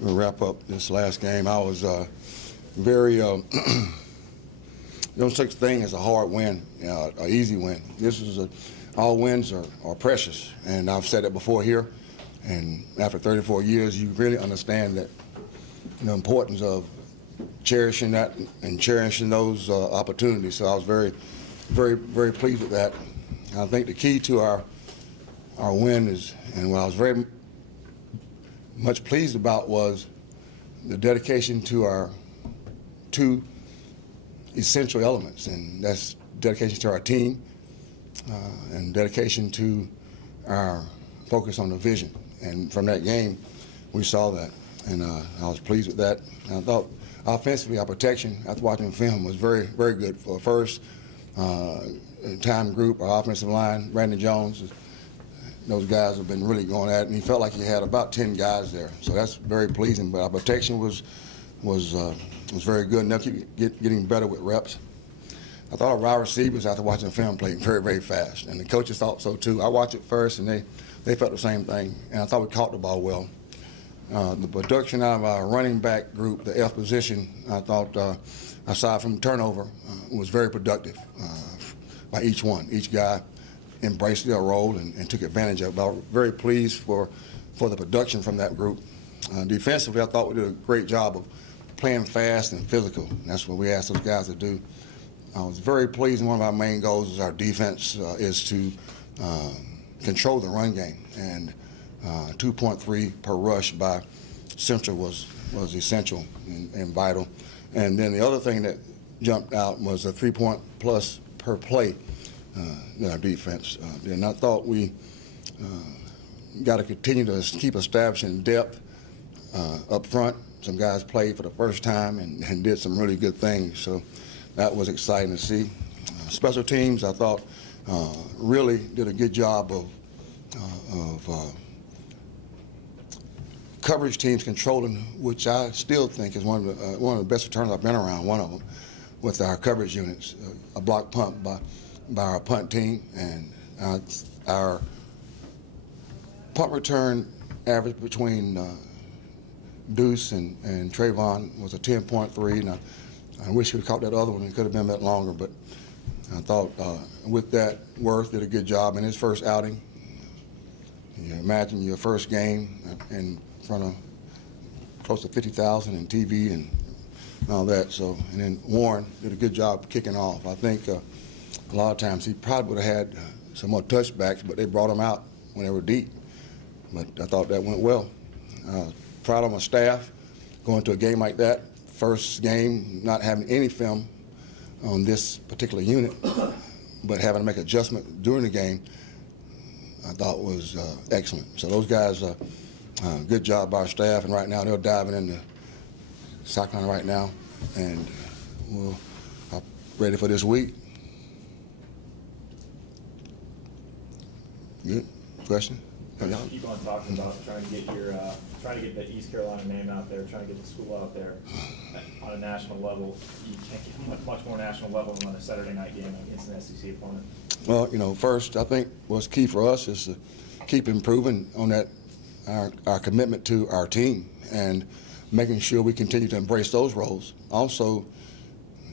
wrap up this last game. I was very, no such thing as a hard win, an easy win. All wins are precious, and I've said it before here. And after 34 years, you really understand that the importance of cherishing that and cherishing those opportunities. So I was very, very, very pleased with that. I think the key to our win is, and what I was very much pleased about, was the dedication to our two essential elements, and that's dedication to our team and dedication to our focus on the vision. And from that game, we saw that, and I was pleased with that. And I thought offensively, our protection after watching film was very, very good. For the first time group, our offensive line, Brandon Jones, those guys have been really going at it, and he felt like he had about 10 guys there. So that's very pleasing. But our protection was very good, and they'll keep getting better with reps. I thought our wide receivers, after watching the film, played very, very fast, and the coaches thought so too. I watched it first, and they felt the same thing, and I thought we caught the ball well. The production out of our running back group, the F position, I thought, aside from turnover, was very productive by each one. Each guy embraced their role and took advantage of it. I was very pleased for the production from that group. Defensively, I thought we did a great job of playing fast and physical. That's what we asked those guys to do. I was very pleased, and one of our main goals is our defense is to control the run game, and 2.3 per rush by Central was essential and vital. And then the other thing that jumped out was a 3-point plus per play in our defense. And I thought we got to continue to keep establishing depth up front. Some guys played for the first time and did some really good things, so that was exciting to see. Special teams, I thought, really did a good job of coverage teams controlling, which I still think is one of the best returns I've been around. One of them, with our coverage units, a block punt by our punt team, and our punt return average between Deuce and Trayvon was a 10.3. And I wish we caught that other one. It could have been a bit longer, but I thought with that, Worth did a good job in his first outing. You imagine your first game in front of close to 50,000 in TV and all that. So, and then Warren did a good job kicking off. I think a lot of times he probably would have had some more touchbacks, but they brought him out when they were deep. But I thought that went well. Proud of my staff going to a game like that. First game, not having any film on this particular unit, but having to make adjustment during the game, I thought was excellent. So those guys, good job by our staff, and right now they're diving into South Carolina right now, and we're ready for this week. Good question? Keep on talking about trying to get the East Carolina name out there, trying to get the school out there on a national level. You can't get much more national level than on a Saturday night game against an SEC opponent. Well, first, I think what's key for us is to keep improving on that, our commitment to our team, and making sure we continue to embrace those roles. Also,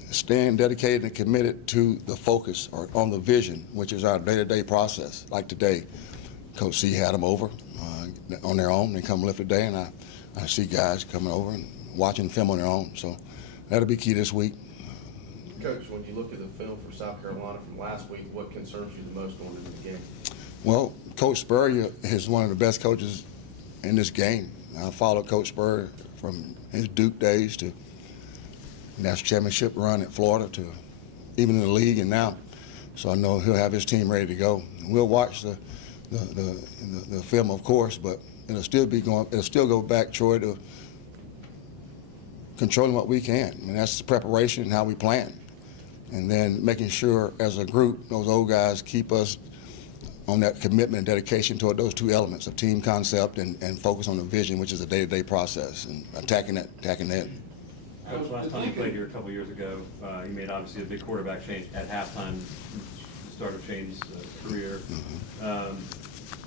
staying dedicated and committed to the focus or on the vision, which is our day-to-day process. Like today, Coach C had them over on their own. They come lift today, and I see guys coming over and watching film on their own. So that'll be key this week. Coach, when you look at the film for South Carolina from last week, what concerns you the most going into the game? Well, Coach Spurrier is one of the best coaches in this game. I followed Coach Spurrier from his Duke days to national championship run at Florida to even in the league and now. So I know he'll have his team ready to go. We'll watch the film, of course, but it'll still go back, Troy, to controlling what we can. And that's the preparation and how we plan. And then making sure as a group, those old guys keep us on that commitment and dedication toward those two elements of team concept and focus on the vision, which is a day-to-day process, and attacking that. Coach, last time you played here a couple years ago, you made obviously a big quarterback change at halftime, the start of Shane's career.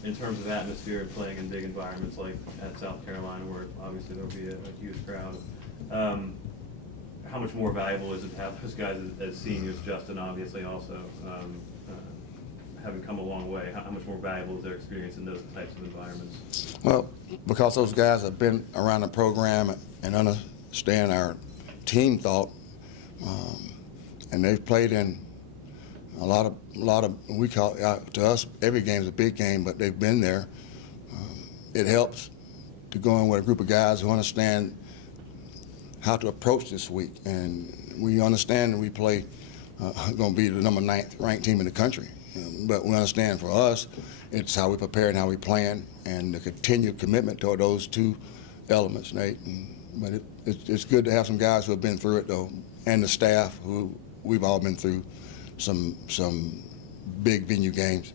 in terms of atmosphere and playing in big environments like at South Carolina, where obviously there'll be a huge crowd, how much more valuable is it to have those guys as seniors? Justin, obviously, also having come a long way, how much more valuable is their experience in those types of environments? Well, because those guys have been around the program and understand our team thought, and they've played in a lot of we call to us every game is a big game, but they've been there. It helps to go in with a group of guys who understand how to approach this week, and we understand that we play going to be the number 9th ranked team in the country. But we understand for us, it's how we prepare and how we plan, and the continued commitment toward those two elements, Nate. But it's good to have some guys who have been through it, though, and the staff who we've all been through some big venue games.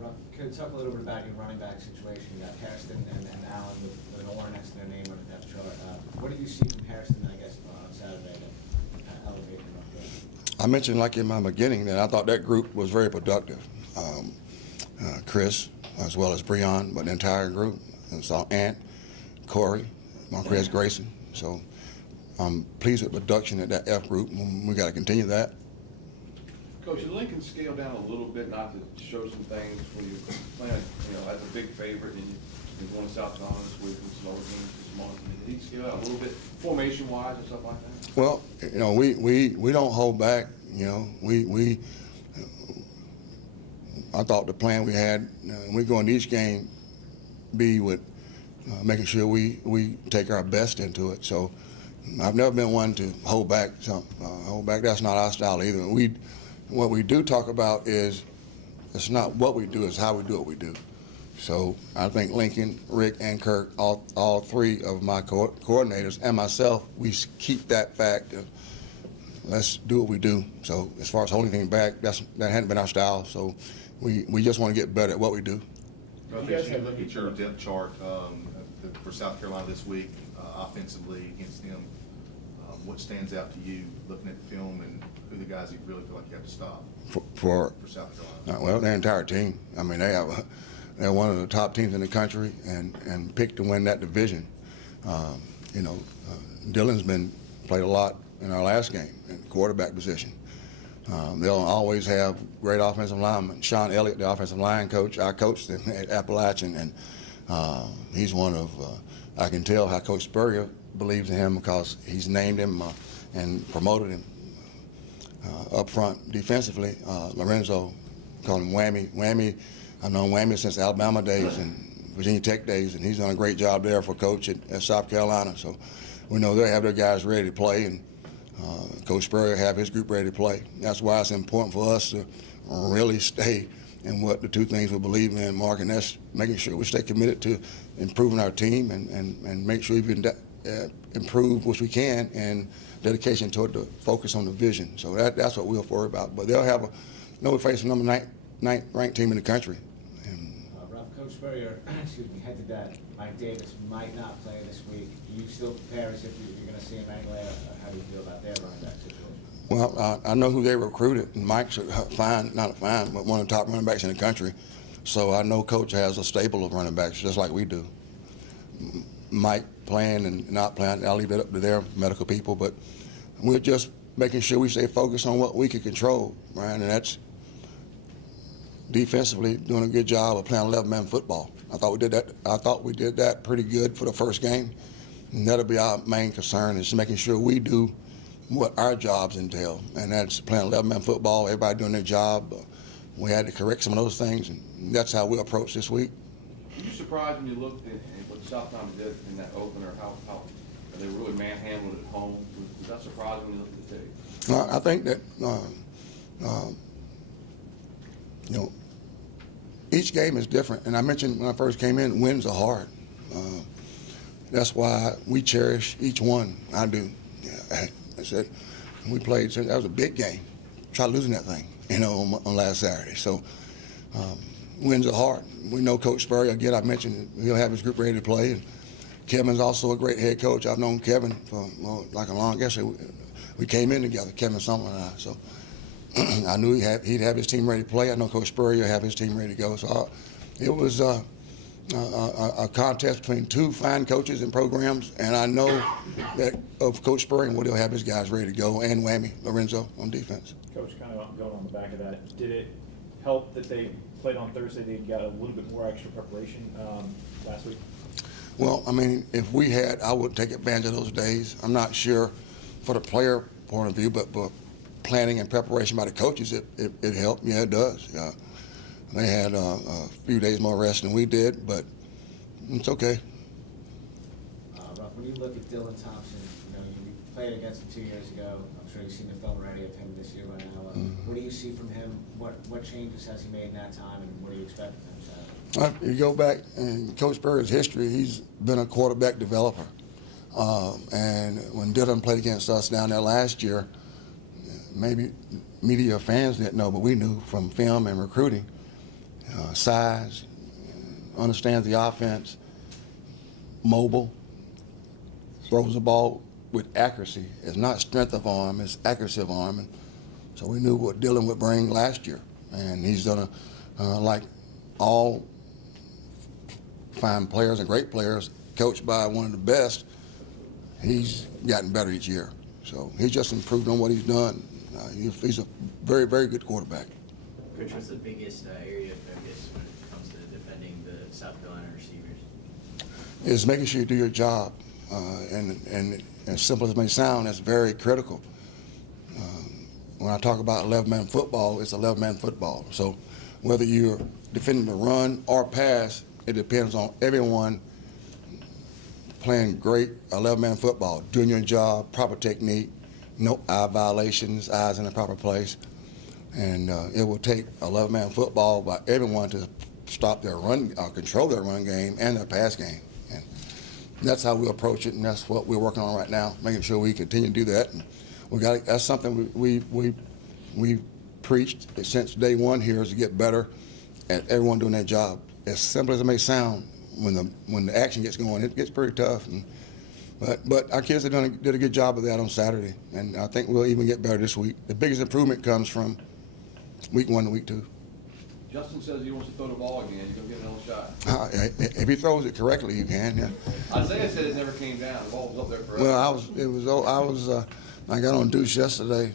Ruff, could you talk a little bit about your running back situation? You got Hairston and Allen with an R next to their name on the depth chart. What did you see from Hairston, I guess, on Saturday that elevated him up there? I mentioned, like in my beginning, that I thought that group was very productive. Chris, as well as Breon, but the entire group. And so Ant, Corey, Marquez Grayson. So I'm pleased with the production at that F group. We got to continue that. Coach, did Lincoln scale down a little bit, not to show some things when you playing, as a big favorite, and you're going to South Carolina this week with some other teams this month? Did he scale out a little bit, formation-wise and stuff like that? Well, we don't hold back. I thought the plan we had, we go into each game, be with making sure we take our best into it. So I've never been one to hold back. Hold back. That's not our style either. What we do talk about is it's not what we do, it's how we do what we do. So I think Lincoln, Rick, and Kirk, all three of my coordinators and myself, we keep that fact of let's do what we do. So as far as holding anything back, that hadn't been our style. So we just want to get better at what we do. I think you look at your depth chart for South Carolina this week, offensively against them. What stands out to you looking at the film, and who the guys you really feel like you have to stop For South Carolina? well, their entire team. I mean, they're one of the top teams in the country, and picked to win that division. Dylan's played a lot in our last game in the quarterback position. They'll always have great offensive linemen. Sean Elliott, the offensive line coach, I coached him at Appalachian, and he's one of, I can tell how Coach Spurrier believes in him because he's named him and promoted him up front defensively. Lorenzo called him Whammy. Whammy, I've known Whammy since Alabama days and Virginia Tech days, and he's done a great job there for Coach at South Carolina. So we know they have their guys ready to play, and Coach Spurrier have his group ready to play. That's why it's important for us to really stay in what the two things we believe in, Mark, and that's making sure we stay committed to improving our team and make sure we can improve which we can, and dedication toward the focus on the vision. So that's what we'll worry about. But they'll have we're facing number 9th ranked team in the country. Ralph, Coach Spurrier, head to that. Mike Davis might not play this week. Do you still prepare as if you're going to see him anyway? How do you feel about their running back situation? Well, I know who they recruited, and Mike's but one of the top running backs in the country. So I know Coach has a stable of running backs, just like we do. Mike playing and not playing, I'll leave it up to their medical people, but we're just making sure we stay focused on what we can control, Brian, and that's defensively doing a good job of playing 11-man football. I thought we did that pretty good for the first game, and that'll be our main concern, is making sure we do what our jobs entail, and that's playing 11-man football, everybody doing their job. We had to correct some of those things, and that's how we'll approach this week. Were you surprised when you looked at what South Carolina did in that opener, how they really manhandled it at home? Was that surprising when you looked at the tape? I think that each game is different, and I mentioned when I first came in, wins are hard. That's why we cherish each one. I do. Yeah, I said we played. That was a big game. Try losing that thing, on last Saturday. So wins are hard. We know Coach Spurrier. Again, I mentioned he'll have his group ready to play. And Kevin's also a great head coach. I've known Kevin for we came in together, Kevin Summer and I. So I knew he'd have his team ready to play. I know Coach Spurrier have his team ready to go. So It was a contest between two fine coaches and programs, and I know that of Coach Spurrier, he'll have his guys ready to go, and Whammy, Lorenzo, on defense. Coach, kind of going on the back of that, did it help that they played on Thursday? They got a little bit more extra preparation last week? Well, I mean, if we had, I would take advantage of those days. I'm not sure for the player point of view, but planning and preparation by the coaches, it helped. Yeah, it does. They had a few days more rest than we did, but it's okay. Ruff, when you look at Dylan Thompson, you played against him 2 years ago. I'm sure you've seen the film already of him this year by now. What do you see from him? What changes has he made in that time, and what do you expect from him Saturday? You go back in Coach Spurrier's history, he's been a quarterback developer. And when Dylan played against us down there last year, maybe media fans didn't know, but we knew from film and recruiting. Size, understands the offense, mobile, throws the ball with accuracy. It's not strength of arm, it's accuracy of arm. And so we knew what Dylan would bring last year. And he's done like all fine players and great players, coached by one of the best, he's gotten better each year. So he's just improved on what he's done. He's a very, very good quarterback. Coach, what's the biggest area of focus when it comes to defending the South Carolina receivers? Is making sure you do your job. And as simple as it may sound, that's very critical. When I talk about 11-man football, it's 11-man football. So whether you're defending the run or pass, it depends on everyone playing great 11-man football, doing your job, proper technique, no eye violations, eyes in the proper place. And it will take 11-man football by everyone to stop their run, control their run game and their pass game. And that's how we approach it, and that's what we're working on right now, making sure we continue to do that. And that's something we preached since day one here, is to get better at everyone doing their job. As simple as it may sound, when the action gets going, it gets pretty tough. But our kids did a good job of that on Saturday, and I think we'll even get better this week. The biggest improvement comes from week 1 to week 2. Justin says he wants to throw the ball again. You're going to get another shot. If he throws it correctly, you can. Yeah. Isaiah said it never came down. The ball was up there forever. I got on Deuce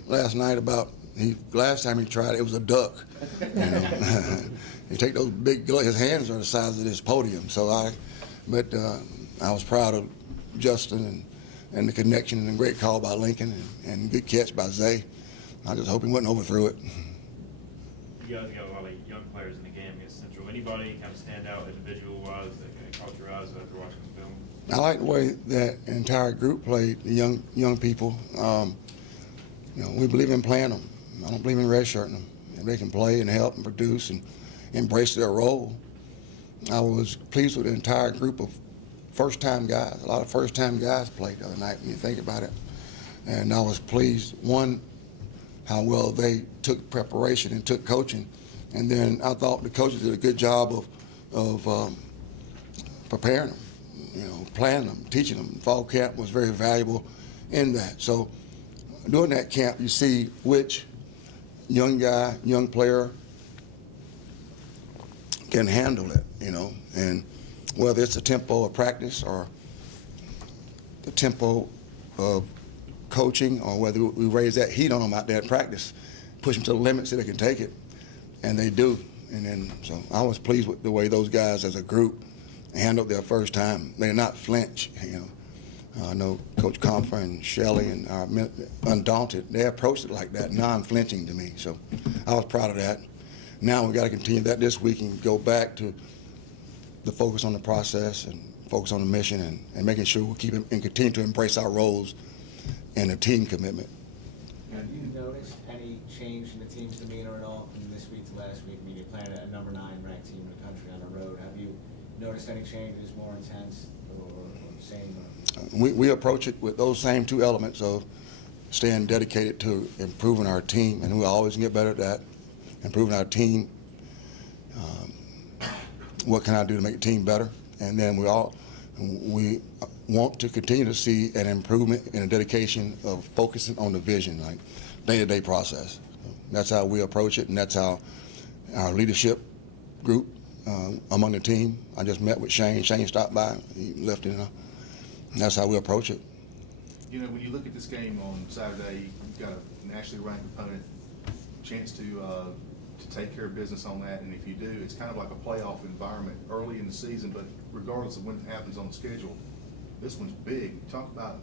last night about last time he tried it was a duck. You take those big, his hands are the size of this podium. I was proud of Justin and the connection, and a great call by Lincoln and good catch by Zay. I just hope he wasn't overthrew it. You guys got a lot of young players in the game against Central. Anybody kind of stand out individual-wise that kind of caught your eyes after watching the film? I like the way that entire group played, the young people. We believe in playing them. I don't believe in redshirting them. If they can play and help and produce and embrace their role. I was pleased with the entire group of first-time guys. A lot of first-time guys played the other night when you think about it. And I was pleased, one, how well they took preparation and took coaching. And then I thought the coaches did a good job of preparing them, planning them, teaching them. Fall camp was very valuable in that. So during that camp, you see which young guy, young player can handle it, and whether it's the tempo of practice or the tempo of coaching, or whether we raise that heat on them out there at practice, push them to the limits so they can take it, and they do. And then, so I was pleased with the way those guys as a group handled their first time. They did not flinch, I know Coach Comfer and Shelley and are undaunted. They approached it like that, non-flinching to me. So I was proud of that. Now we got to continue that this week and go back to the focus on the process and focus on the mission and making sure we keep and continue to embrace our roles and a team commitment. Have you noticed any change in the team's demeanor at all from this week to last week? I mean, you're playing a number 9 ranked team in the country on the road. Have you noticed any changes, more intense or the same? We approach it with those same 2 elements of staying dedicated to improving our team, and we always get better at that, improving our team. What can I do to make the team better? And then we want to continue to see an improvement and a dedication of focusing on the vision, like day-to-day process. That's how we approach it, and that's how our leadership group among the team. I just met with Shane. Shane stopped by. He left it. And that's how we approach it. You know, when you look at this game on Saturday, you've got a nationally ranked opponent, chance to take care of business on that, and if you do, it's kind of like a playoff environment early in the season, but regardless of when it happens on the schedule, this one's big. Talk about,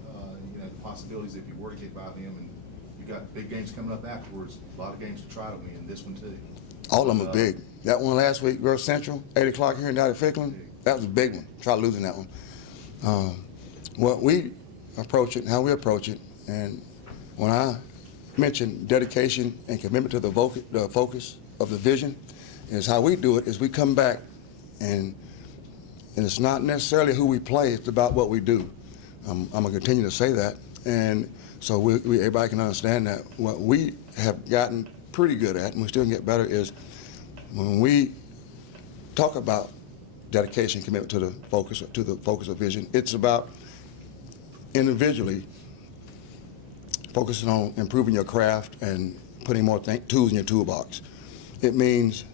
you know, the possibilities if you were to get by them, and you've got big games coming up afterwards, a lot of games to try to win, this one too. All of them are big. That one last week, Grove Central, 8 o'clock here in down at Ficklin, that was a big one. Try losing that one. What we approach it, how we approach it, and when I mention dedication and commitment to the focus of the vision, is how we do it is we come back and it's not necessarily who we play, it's about what we do. I'm going to continue to say that, and so everybody can understand that. What we have gotten pretty good at, and we still can get better, is when we talk about dedication, commitment to the focus of vision, it's about individually focusing on improving your craft and putting more tools in your toolbox. It means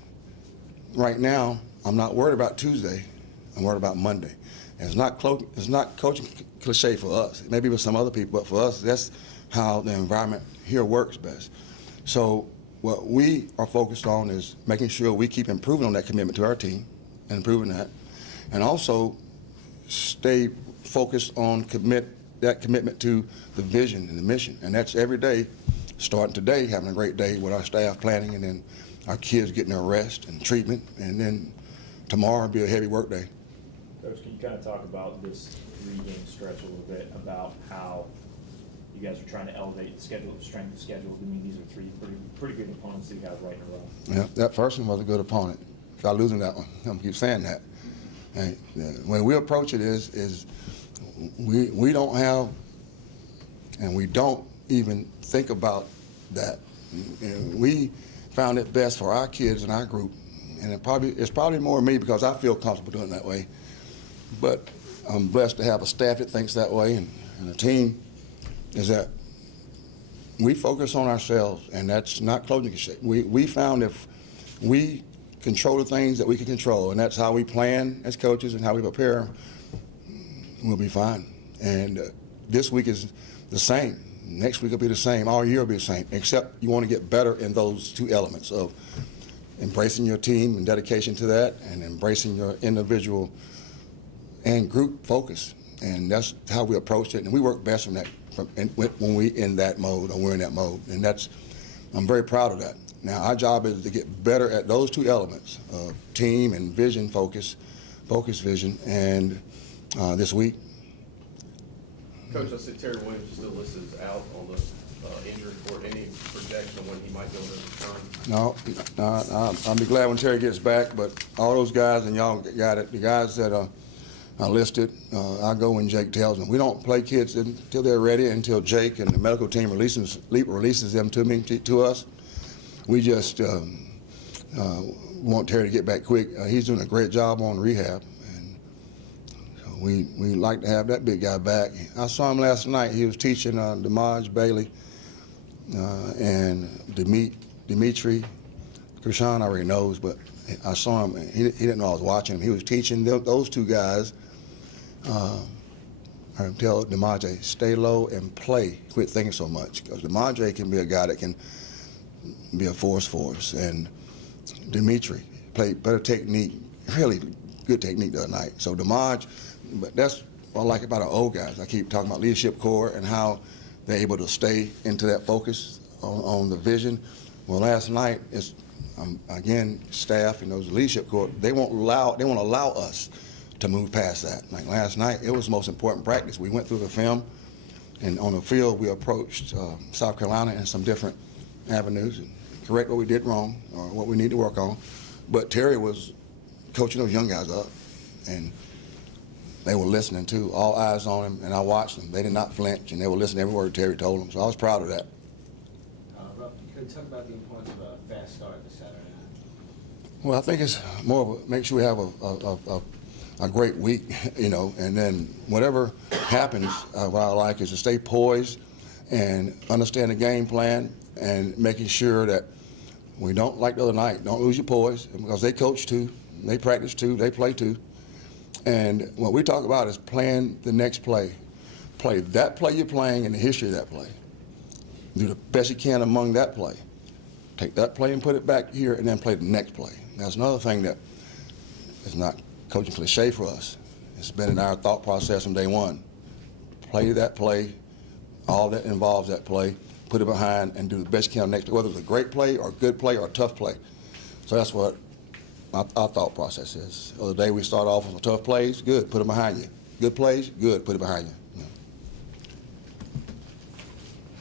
right now I'm not worried about Tuesday, I'm worried about Monday. And it's not coaching cliche for us. Maybe with some other people, but for us, that's how the environment here works best. So what we are focused on is making sure we keep improving on that commitment to our team and improving that, and also stay focused on that commitment to the vision and the mission. And that's every day, starting today, having a great day with our staff planning, and then our kids getting their rest and treatment, and then tomorrow will be a heavy work day. Coach, can you kind of talk about this 3-game stretch a little bit, about how you guys are trying to elevate the schedule, the strength of schedule? I mean, these are 3 pretty good opponents that you have right in a row. Yeah, that first one was a good opponent. Try losing that one. I'm gonna keep saying that. And when we approach it is we don't have, and we don't even think about that. And we found it best for our kids and our group, and it's probably more me because I feel comfortable doing it that way. But I'm blessed to have a staff that thinks that way, and a team, is that we focus on ourselves, and that's not closing cliche. We found if we control the things that we can control, and that's how we plan as coaches and how we prepare, we'll be fine. And this week is the same. Next week will be the same. All year will be the same, except you want to get better in those 2 elements of embracing your team and dedication to that, and embracing your individual and group focus. And that's how we approach it. And we work best when we're in that mode, or we're in that mode. And I'm very proud of that. Now, our job is to get better at those 2 elements of team and vision, focus vision. And this week, Coach, I said Terry Williams is still listed as out on the injury report. Any projection on when he might be able to return? no, I'll be glad when Terry gets back, but all those guys, and y'all got it, the guys that are listed, I go when Jake tells me. We don't play kids until they're ready, until Jake and the medical team releases them to us. We just want Terry to get back quick. He's doing a great job on rehab, and so we like to have that big guy back. I saw him last night. He was teaching DeMaj Bailey and Dimitri. Krishan already knows, but I saw him. He didn't know I was watching him. He was teaching those 2 guys. I tell DeMaj, stay low and play. Quit thinking so much, because DeMaj can be a guy that can be a force for us. And Dimitri played better technique, really good technique the other night. So DeMaj, but that's what I like about our old guys. I keep talking about leadership core and how they're able to stay into that focus on the vision. Well, last night, it's again, staff and those leadership core, they won't allow us to move past that. Like last night, it was the most important practice. We went through the film, and on the field, we approached South Carolina in some different avenues and correct what we did wrong or what we need to work on. But Terry was coaching those young guys up, and they were listening too, all eyes on him, and I watched them. They did not flinch, and they were listening to every word Terry told them, so I was proud of that. Ruff, could you talk about the importance of a fast start this Saturday night? Well, I think it's more of a, make sure we have a great week, you know, and then whatever happens, what I like is to stay poised and understand the game plan, and making sure that we don't, like the other night, don't lose your poise, because they coach too. They practice too, they play too. And what we talk about is playing the next play. Play that play you're playing and the history of that play. Do the best you can among that play. Take that play and put it back here and then play the next play. That's another thing that is not coaching cliche for us. It's been in our thought process from day one. Play that play, all that involves that play, put it behind and do the best you can next, whether it's a great play or a good play or a tough play. So that's what our thought process is. The other day we start off with tough plays, good, put them behind you. Good plays, good, put it behind you.